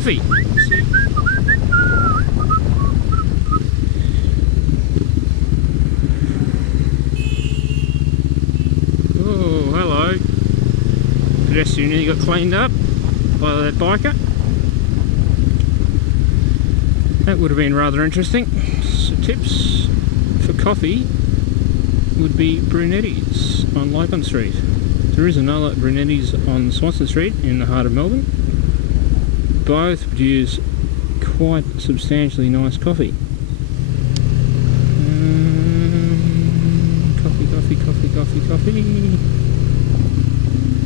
coffee. See? Oh, hello. Pedestrian nearly got cleaned up by that biker. That would have been rather interesting. So tips for coffee would be Burnetti's on Lygon Street. There is another Burnetti's on Swanston Street in the heart of Melbourne. Both produce quite substantially nice coffee. Coffee.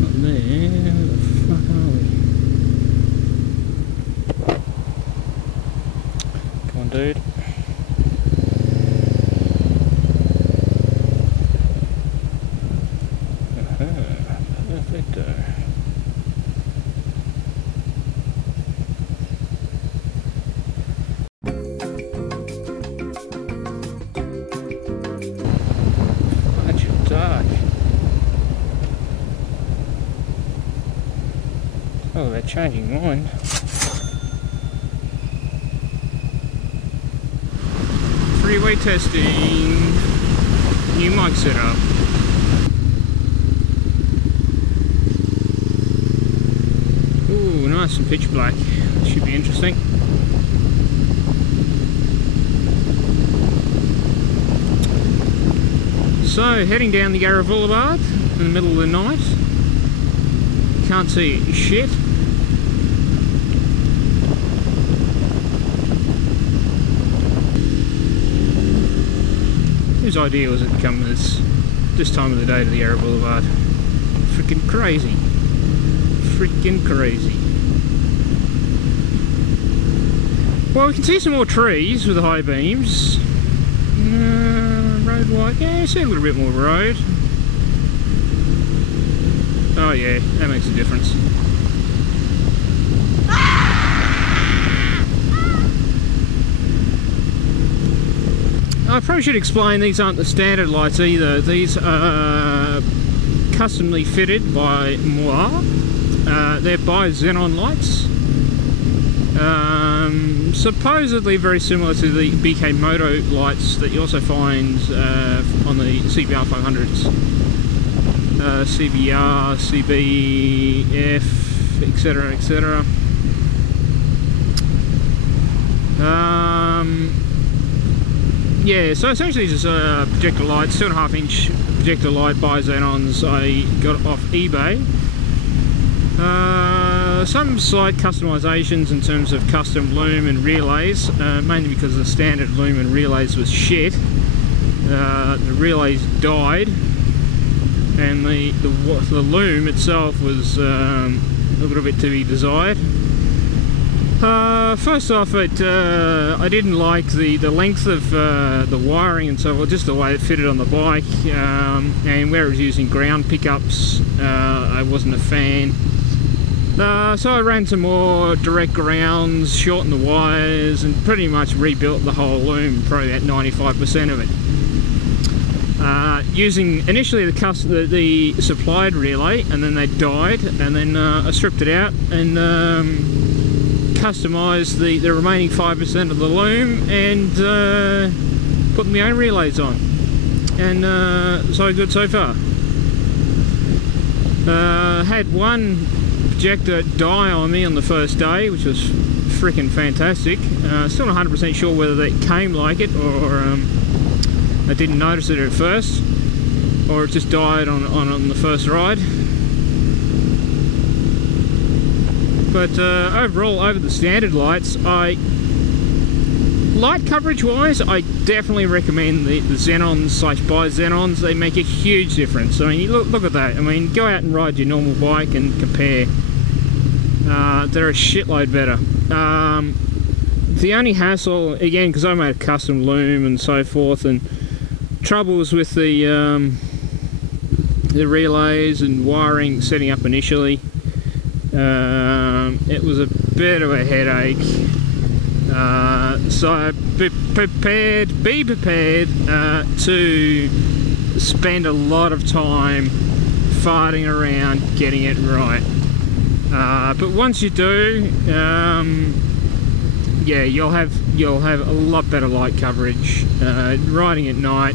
Not there. Where the fuck are we? Come on, dude. Perfecto. Dark. Oh, they're changing mine. Freeway testing. New mic setup. Ooh, nice and pitch black. Should be interesting. So, heading down the Yarra Boulevard in the middle of the night. Can't see shit. Whose idea was it to come this time of the day to the Yarra Boulevard? Freaking crazy. Freaking crazy. Well, we can see some more trees with the high beams. Road wide, yeah, see a little bit more road. Oh yeah, that makes a difference. I probably should explain these aren't the standard lights either. These are customly fitted by moi. They're Bi-Xenon lights. Supposedly very similar to the BK Moto lights that you also find on the CBR500s. CBR, CBF, etc, etc. Yeah, so essentially just projector lights, 2.5 inch projector light Bi-Xenons I got off eBay. Some slight customisations in terms of custom loom and relays, mainly because the standard loom and relays was shit. The relays died, and the loom itself was a little bit to be desired. First off, I didn't like the length of the wiring and so forth, just the way it fitted on the bike, and where it was using ground pickups, I wasn't a fan. So I ran some more direct grounds, shortened the wires, and pretty much rebuilt the whole loom, probably about 95% of it. Using initially the supplied relay, and then they died, and then I stripped it out and customised the remaining 5% of the loom and put my own relays on. And so good so far. Had one projector die on me on the first day, which was freaking fantastic. Still not 100% sure whether that came like it, or I didn't notice it at first, or it just died on the first ride. But overall, over the standard lights, light coverage wise, I definitely recommend the Xenons / Bi-Xenons. They make a huge difference. I mean, you look at that. I mean, go out and ride your normal bike and compare. They're a shitload better. The only hassle, again, because I made a custom loom and so forth, and troubles with the relays and wiring setting up initially. It was a bit of a headache. So be prepared to spend a lot of time farting around getting it right. But once you do, yeah, you'll have a lot better light coverage riding at night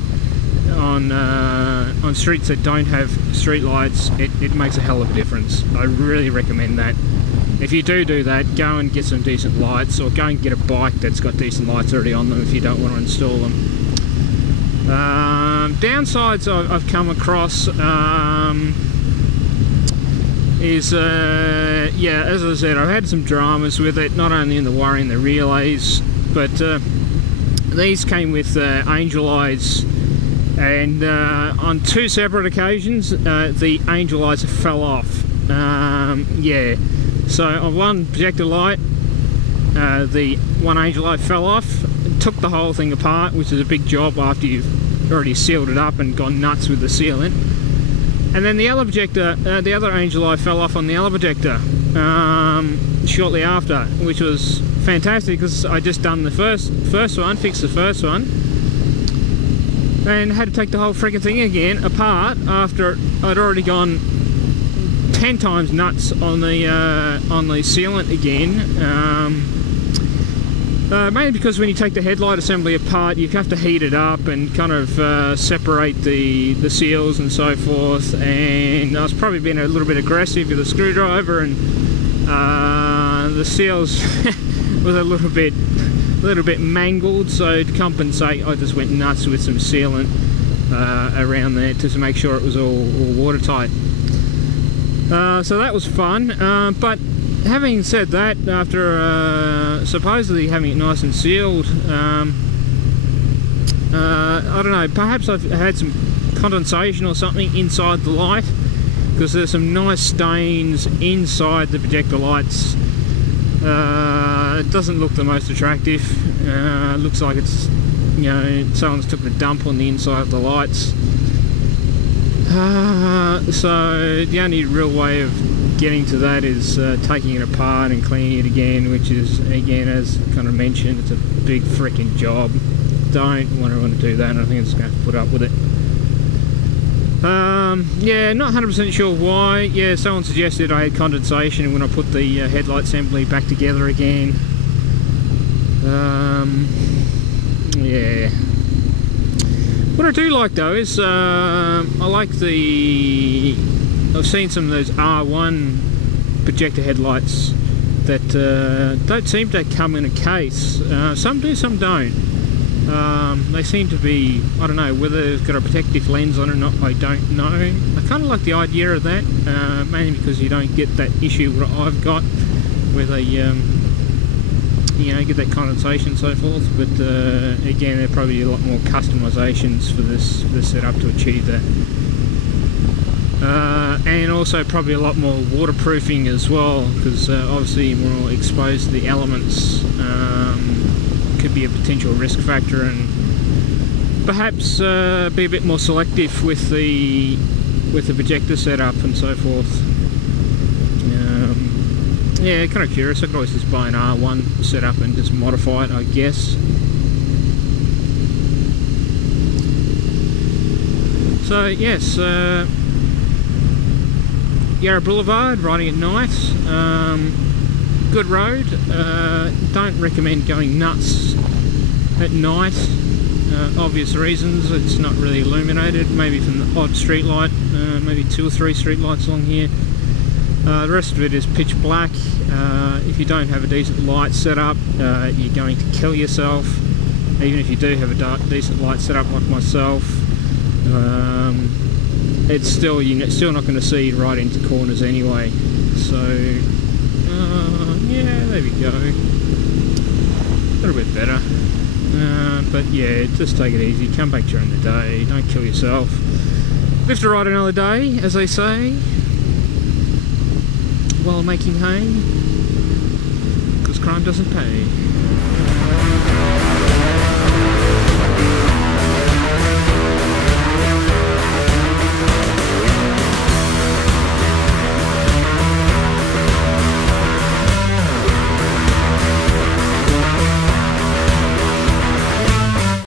on streets that don't have street lights. It makes a hell of a difference. I really recommend that. If you do that, go and get some decent lights, or go and get a bike that's got decent lights already on them if you don't want to install them. Downsides I've come across is, yeah, as I said, I've had some dramas with it, not only in the wiring, the relays, but these came with angel eyes, and on 2 separate occasions the angel eyes fell off. Yeah, so on one projector light, the one angel eye fell off, took the whole thing apart, which is a big job after you've already sealed it up and gone nuts with the sealant. And then the other projector, the other angel eye fell off on the other projector shortly after, which was fantastic because I just done the first one, fixed the first one, and had to take the whole freaking thing again apart after I'd already gone 10 times nuts on the sealant again. Mainly because when you take the headlight assembly apart, you have to heat it up and kind of separate the seals and so forth, and I was probably being a little bit aggressive with the screwdriver, and the seals was a little bit mangled, so to compensate I just went nuts with some sealant around there to make sure it was all watertight. So that was fun, but having said that, after supposedly having it nice and sealed, I don't know, perhaps I've had some condensation or something inside the light, because there's some nice stains inside the projector lights. It doesn't look the most attractive. It looks like it's, you know, someone's took a dump on the inside of the lights. So the only real way of getting to that is taking it apart and cleaning it again, which is, again, as kind of mentioned, it's a big freaking job. Don't want to do that, and I think I'm just going to have to put up with it. Yeah, not 100% sure why. Yeah, someone suggested I had condensation when I put the headlight assembly back together again. Yeah. What I do like though is I like I've seen some of those R1 projector headlights that don't seem to come in a case. Some do, some don't. They seem to be, I don't know, whether they've got a protective lens on or not, I don't know. I kind of like the idea of that, mainly because you don't get that issue that I've got, where they, you know, get that condensation and so forth. But again, there are probably a lot more customizations for this setup to achieve that. And also probably a lot more waterproofing as well, because obviously more exposed to the elements could be a potential risk factor, and perhaps be a bit more selective with the projector setup and so forth. Yeah, kind of curious. I could always just buy an R1 setup and just modify it, I guess. So yes, Yarra Boulevard, riding at night, good road. Don't recommend going nuts at night, obvious reasons. It's not really illuminated, maybe from the odd street light, maybe 2 or 3 street lights along here. The rest of it is pitch black. If you don't have a decent light setup, you're going to kill yourself. Even if you do have a decent light setup like myself, it's still, you're still not going to see right into corners anyway. So yeah, there we go. A little bit better. But yeah, just take it easy. Come back during the day. Don't kill yourself. Live to ride another day, as they say, while making hay, because crime doesn't pay.